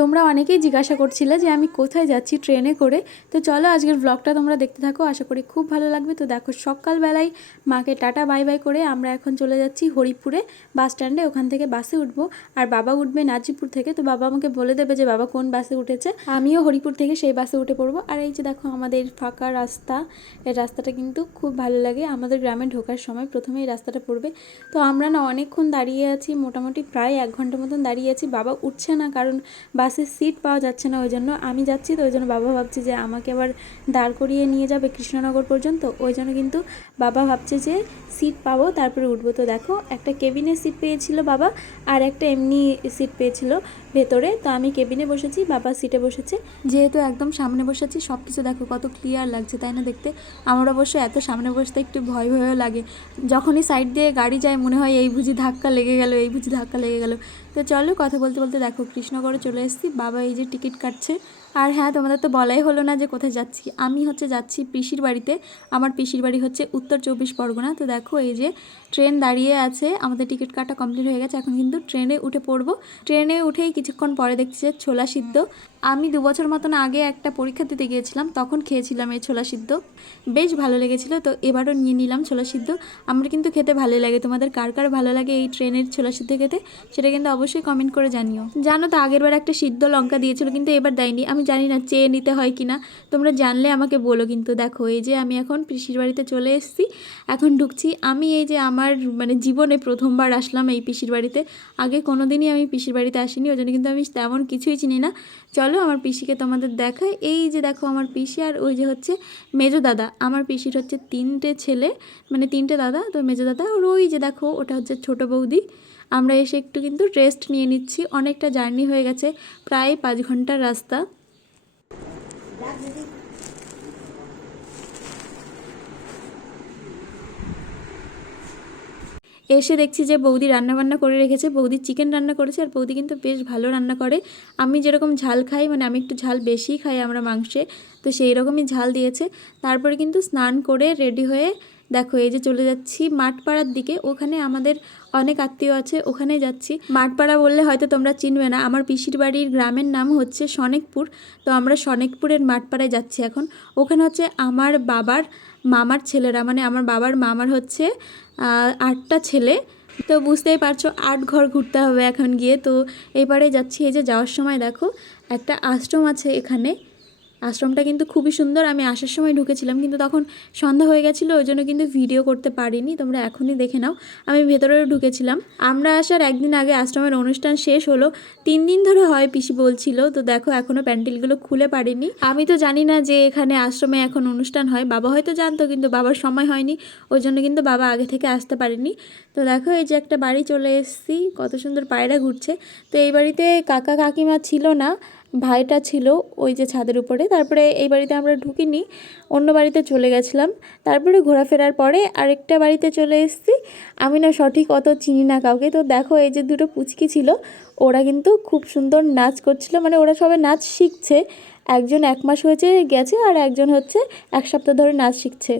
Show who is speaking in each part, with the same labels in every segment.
Speaker 1: তোমরা অনেকেই জিজ্ঞাসা করছিলে যে আমি কোথায় যাচ্ছি ট্রেনে করে। তো চলো আজকের ব্লগটা তোমরা দেখতে থাকো, আশা করি খুব ভালো লাগবে। তো দেখো সকালবেলায় মাকে টাটা বাই বাই করে আমরা এখন চলে যাচ্ছি হরিপুরে বাস স্ট্যান্ডে ওখান থেকে বাসে উঠবো। আর বাবা উঠবে নাজিপুর থেকে। তো বাবা আমাকে বলে দেবে যে, বাবা, কোন বাসে উঠেছে? আমিও হরিপুর থেকে সেই বাসে উঠে পড়ব। আর এই যে দেখো আমাদের ফাঁকা রাস্তা, এই রাস্তাটা কিন্তু খুব ভালো লাগে। আমাদের গ্রামে ঢোকার সময় প্রথমে এই রাস্তাটা পড়বে। তো আমরা না অনেকক্ষণ দাঁড়িয়ে আছি, মোটামুটি প্রায় এক ঘণ্টা মতন দাঁড়িয়ে আছি। বাবা উঠছে না কারণ বাসে সিট পাওয়া যাচ্ছে না ওই জন্য আমি যাচ্ছি তো ওই জন্য বাবা ভাবছে যে আমাকে আবার দাঁড় করিয়ে নিয়ে যাবে কৃষ্ণনগর পর্যন্ত ওই জন্য কিন্তু বাবা ভাবছে যে সিট পাবো, তারপরে উঠবো। তো দেখো, একটা কেবিনে সিট পেয়েছিল বাবা, আর একটা এমনি সিট পেয়েছিল ভেতরে। তো আমি কেবিনে বসেছি, বাবা সিটে বসেছে। যেহেতু একদম সামনে বসেছি সব কিছু দেখো কত ক্লিয়ার লাগছে, তাই না দেখতে? আমার অবশ্য এত সামনে বসতে একটু ভয় ভয়ও লাগে। যখনই সাইড দিয়ে গাড়ি যায়, মনে হয় এই বুঝি ধাক্কা লেগে গেল, এই বুঝি ধাক্কা লেগে গেল। তো চলো কথা বলতে বলতে দেখো কৃষ্ণগড়ে চলে এসেছি, বাবা এই যে টিকিট কাটছে। আর হ্যাঁ তোমাদের তো বলাই হলো না যে কোথায় যাচ্ছি। আমি হচ্ছে যাচ্ছি পিসির বাড়িতে। আমার পিসির বাড়ি হচ্ছে উত্তর চব্বিশ পরগনা। তো দেখো এই যে ট্রেন দাঁড়িয়ে আছে। আমাদের টিকিট কাটা কমপ্লিট হয়ে গেছে। এখন কিন্তু ট্রেনে উঠে পড়ব। ট্রেনে উঠেই কিছুক্ষণ পরে দেখছি যে ছোলা সিদ্ধ। আমি দু বছর মতন আগে একটা পরীক্ষা দিতে গিয়েছিলাম, তখন খেয়েছিলাম এই ছোলা সিদ্ধ। বেশ ভালো লেগেছিলো, তো এবারও নিয়ে নিলাম ছোলা সিদ্ধ। আমার কিন্তু খেতে ভালো লাগে, তোমাদের কার কার ভালো লাগে এই ট্রেনের ছোলা সিদ্ধ খেতে, সেটা কিন্তু অবশ্যই কমেন্ট করে জানিও। জানো তো, আগের বার একটা সিদ্ধ লঙ্কা দিয়েছিল, কিন্তু এবার দেয়নি। আমি জানি না, চেয়ে নিতে হয় কি না তোমরা জানলে আমাকে বলো কিন্তু। দেখো, এই যে আমি এখন পিসির বাড়িতে চলে এসেছি, এখন ঢুকছি। আমি এই যে আমার মানে জীবনে প্রথমবার আসলাম এই পিসির বাড়িতে, আগে কোনো দিনই আমি পিসির বাড়িতে আসিনি, ওই জন্য কিন্তু আমি তেমন কিছুই চিনি না। চলো আমার পিসিকে তোমাদের দেখাই। এই যে দেখো আমার পিসি আর ওই যে হচ্ছে মেজো দাদা। আমার পিসির হচ্ছে তিনটে ছেলে মানে তিনটে দাদা, তো মেজো দাদা আর ওই যে দেখো ওটা হচ্ছে ছোট বৌদি। আমরা এসে একটু কিন্তু রেস্ট নিয়ে নিচ্ছি। অনেকটা জার্নি হয়ে গেছে, প্রায় পাঁচ ঘণ্টার রাস্তা। এসে দেখছি যে বৌদি রান্না বান্না করে রেখেছে, বৌদি চিকেন রান্না করেছে, আর বৌদি কিন্তু বেশ ভালো রান্না করে। আমি যেরকম ঝাল খাই মানে আমি একটু ঝাল বেশি খাই আমরা মাংসে, তো সেই রকমই ঝাল দিয়েছে। তারপরে কিন্তু স্নান করে রেডি হয়ে দেখো এই যে চলে যাচ্ছি মাঠপাড়ার দিকে, ওখানে আমাদের অনেক আত্মীয় আছে ওখানে যাচ্ছি। মাঠপাড়া বললে হয়তো তোমরা চিনবে না, আমার পিসির বাড়ির গ্রামের নাম হচ্ছে সনেকপুর, তো আমরা সনেকপুরের মাঠপাড়ায় যাচ্ছি এখন। ওখানে হচ্ছে আমার বাবার মামার ছেলেরা মানে আমার বাবার মামার হচ্ছে আটটা ছেলে। তো বুঝতেই পারছ, আট ঘর ঘুরতে হবে এখন গিয়ে। তো এবারে যাচ্ছি, এই যে যাওয়ার সময় দেখো, একটা আশ্রম আছে এখানে। আশ্রমটা কিন্তু খুবই সুন্দর। আমি আসার সময় ঢুকেছিলাম, কিন্তু তখন সন্ধ্যা হয়ে গেছিল, ওই জন্য কিন্তু ভিডিও করতে পারিনি। তোমরা এখনই দেখে নাও। আমি ভেতরেও ঢুকেছিলাম। আমরা আসার একদিন আগে আশ্রমের অনুষ্ঠান শেষ হলো। তিন দিন ধরে হয় পিসি বলছিল, তো দেখো এখনও প্যান্ডেলগুলো খুলে পারিনি। আমি তো জানি না যে এখানে আশ্রমে এখন অনুষ্ঠান হয়। বাবা হয়তো জানতো, কিন্তু বাবার সময় হয়নি। ওই জন্য কিন্তু বাবা আগে থেকে আসতে পারেনি। তো দেখো, এই যে একটা বাড়ি চলে এসেছি। কত সুন্দর পায়রা ঘুরছে। তো এই বাড়িতে কাকা কাকিমা ছিল না। ভাইটা ছিল ওই যে ছাদের উপরে। তারপরে এই বাড়িতে আমরা ঢুকিনি, অন্য বাড়িতে চলে গেছিলাম। তারপরে ঘোরাফেরার পরে আরেকটা বাড়িতে চলে এসেছি। আমি না সঠিক অত চিনি না কাউকে। তো দেখো, এই যে দুটো পুচকি ছিল, ওরা কিন্তু খুব সুন্দর নাচ করছিল। মানে ওরা সবে নাচ শিখছে। একজন এক মাস হয়েছে গেছে, আর একজন হচ্ছে এক সপ্তাহ ধরে নাচ শিখছে।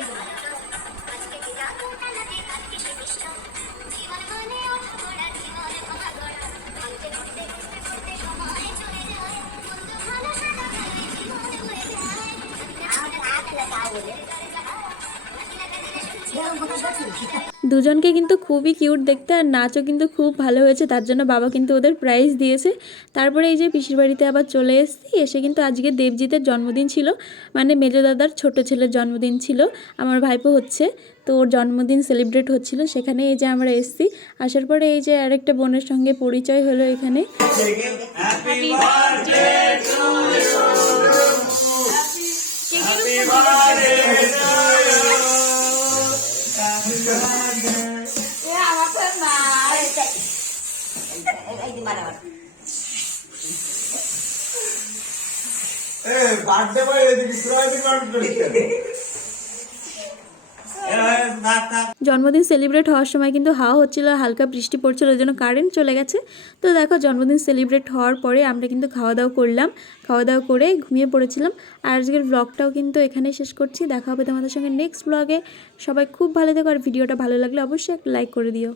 Speaker 1: Thank you. দুজনকে কিন্তু খুবই কিউট দেখতে আর নাচও কিন্তু খুব ভালো হয়েছে, তার জন্য বাবা কিন্তু ওদের প্রাইজ দিয়েছে। তারপরে এই যে পিসির বাড়িতে আবার চলে এসেছি, এসে কিন্তু আজকে দেবজিতের জন্মদিন ছিল মানে মেজো দাদার ছোট ছেলের জন্মদিন ছিল, আমার ভাইপো হচ্ছে, তো ওর জন্মদিন সেলিব্রেট হচ্ছিল, সেখানে এই যে আমরা এসেছি। আসার পরে এই যে আরেকটা বোনের সঙ্গে পরিচয় হলো এখানে। জন্মদিন সেলিব্রেট হওয়ার সময় কিন্তু হাওয়া হচ্ছিল, হালকা বৃষ্টি পড়ছিল, ওই জন্য কারেন্ট চলে গেছে। তো দেখো, জন্মদিন সেলিব্রেট হওয়ার পরে আমরা কিন্তু খাওয়া দাওয়া করলাম। খাওয়া দাওয়া করে ঘুমিয়ে পড়েছিলাম। আর আজকের ব্লগটাও কিন্তু এখানেই শেষ করছি। দেখা হবে তোমাদের সঙ্গে নেক্সট ব্লগে সবাই খুব ভালো থেকো, আর ভিডিওটা ভালো লাগলে অবশ্যই একটা লাইক করে দিও।